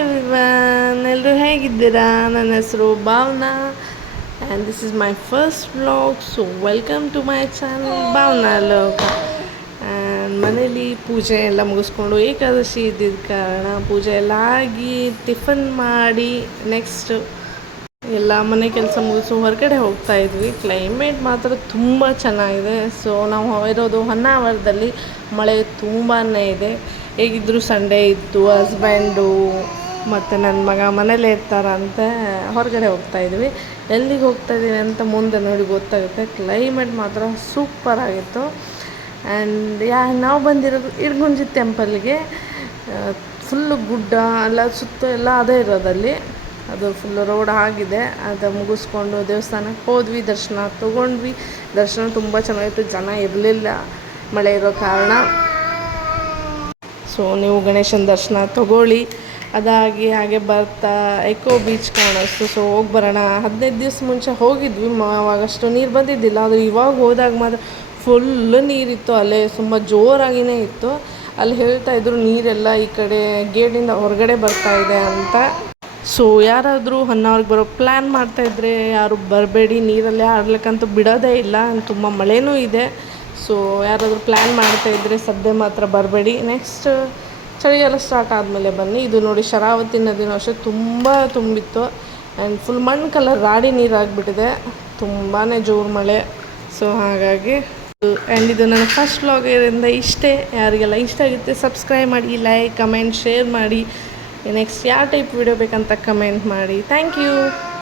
Everyone, ಎಲ್ಲರೂ ಹೇಗಿದ್ದೀರಾ? ನನ್ನ ಹೆಸರು Bhavana and this is my first vlog. So welcome to my channel Bhavana Loka. And ಮನೇಲಿ ಪೂಜೆ ಎಲ್ಲ ಮುಗಿಸ್ಕೊಂಡು ಏಕಾದಶಿ ಇದ್ದಿದ್ದ ಕಾರಣ ಪೂಜೆ ಎಲ್ಲ ಆಗಿ ಟಿಫನ್ ಮಾಡಿ ನೆಕ್ಸ್ಟ್ ಎಲ್ಲ ಮನೆ ಕೆಲಸ ಮುಗಿಸು ಹೊರಗಡೆ ಹೋಗ್ತಾ ಇದ್ವಿ. ಕ್ಲೈಮೇಟ್ ಮಾತ್ರ ತುಂಬ ಚೆನ್ನಾಗಿದೆ. ಸೊ ನಾವು ಇರೋದು ಹೊನ್ನಾವರದಲ್ಲಿ, ಮಳೆ ತುಂಬಾ ಇದೆ. ಹೇಗಿದ್ದರೂ ಸಂಡೇ ಇತ್ತು, ಹಸ್ಬೆಂಡು ಮತ್ತು ನನ್ನ ಮಗ ಮನೇಲೇ ಇರ್ತಾರಂತೆ, ಹೊರಗಡೆ ಹೋಗ್ತಾಯಿದ್ವಿ. ಎಲ್ಲಿಗೆ ಹೋಗ್ತಾಯಿದ್ದೀವಿ ಅಂತ ಮುಂದೆ ನೋಡಿ ಗೊತ್ತಾಗುತ್ತೆ. ಕ್ಲೈಮೇಟ್ ಮಾತ್ರ ಸೂಪರ್ ಆಗಿತ್ತು. ಆ್ಯಂಡ್ ನಾವು ಬಂದಿರೋದು ಇಡಗುಂಜಿ ಟೆಂಪಲ್ಗೆ. ಫುಲ್ಲು ಗುಡ್ಡ ಎಲ್ಲ ಸುತ್ತ ಎಲ್ಲ ಅದೇ ಇರೋದಲ್ಲಿ, ಅದು ಫುಲ್ಲು ರೋಡ್ ಆಗಿದೆ. ಅದು ಮುಗಿಸ್ಕೊಂಡು ದೇವಸ್ಥಾನಕ್ಕೆ ಹೋದ್ವಿ, ದರ್ಶನ ತೊಗೊಂಡ್ವಿ. ದರ್ಶನ ತುಂಬ ಚೆನ್ನಾಗಿತ್ತು, ಜನ ಇರಲಿಲ್ಲ ಮಳೆ ಇರೋ ಕಾರಣ. ಸೊ ನೀವು ಗಣೇಶನ ದರ್ಶನ ತೊಗೊಳ್ಳಿ. ಅದಾಗಿ ಹಾಗೆ ಬರ್ತಾ ಎಕೋ ಬೀಚ್ ಕಾಣಿಸ್ತು. ಸೊ ಹೋಗಿ ಬರೋಣ. 15 ದಿವಸ ಮುಂಚೆ ಹೋಗಿದ್ವಿ, ಅವಾಗಷ್ಟು ನೀರು ಬಂದಿದ್ದಿಲ್ಲ. ಆದರೆ ಇವಾಗ ಹೋದಾಗ ಮಾತ್ರ ಫುಲ್ಲು ನೀರಿತ್ತು. ಅಲ್ಲೇ ತುಂಬ ಜೋರಾಗಿಯೇ ಇತ್ತು. ಅಲ್ಲಿ ಹೇಳ್ತಾಯಿದ್ರು ನೀರೆಲ್ಲ ಈ ಕಡೆ ಗೇಟಿಂದ ಹೊರಗಡೆ ಬರ್ತಾಯಿದೆ ಅಂತ. ಸೊ ಯಾರಾದರೂ ಹೊನ್ನಾವರ್ಗೆ ಬರೋ ಪ್ಲ್ಯಾನ್ ಮಾಡ್ತಾಯಿದ್ರೆ ಯಾರು ಬರಬೇಡಿ, ನೀರಲ್ಲೇ ಆಡ್ಲಿಕ್ಕಂತೂ ಬಿಡೋದೇ ಇಲ್ಲ. ತುಂಬ ಮಳೆನೂ ಇದೆ. ಸೊ ಯಾರಾದರೂ ಪ್ಲ್ಯಾನ್ ಮಾಡ್ತಾಯಿದ್ರೆ ಸದ್ಯ ಮಾತ್ರ ಬರಬೇಡಿ. ನೆಕ್ಸ್ಟ್ ಚಳಿಗಾಲ ಸ್ಟಾರ್ಟ್ ಆದಮೇಲೆ ಬನ್ನಿ. ಇದು ನೋಡಿ ಶರಾವತಿ ನದಿನೂ ಅಷ್ಟೇ ತುಂಬ ತುಂಬಿತ್ತು. ಆ್ಯಂಡ್ ಫುಲ್ ಮಣ್ಣು ಕಲರ್ ರಾಡಿ ನೀರಾಗಿಬಿಟ್ಟಿದೆ, ತುಂಬಾ ಜೋರು ಮಳೆ. ಸೊ ಹಾಗಾಗಿ ಆ್ಯಂಡ್ ಇದು ನನ್ನ ಫಸ್ಟ್ ವ್ಲಾಗ್ ಇದರಿಂದ ಇಷ್ಟೇ. ಯಾರಿಗೆಲ್ಲ ಇಷ್ಟ ಆಗುತ್ತೆ ಸಬ್ಸ್ಕ್ರೈಬ್ ಮಾಡಿ, ಲೈಕ್, ಕಮೆಂಟ್, ಶೇರ್ ಮಾಡಿ. ನೆಕ್ಸ್ಟ್ ಯಾವ ಟೈಪ್ ವಿಡಿಯೋ ಬೇಕಂತ ಕಮೆಂಟ್ ಮಾಡಿ. Thank you.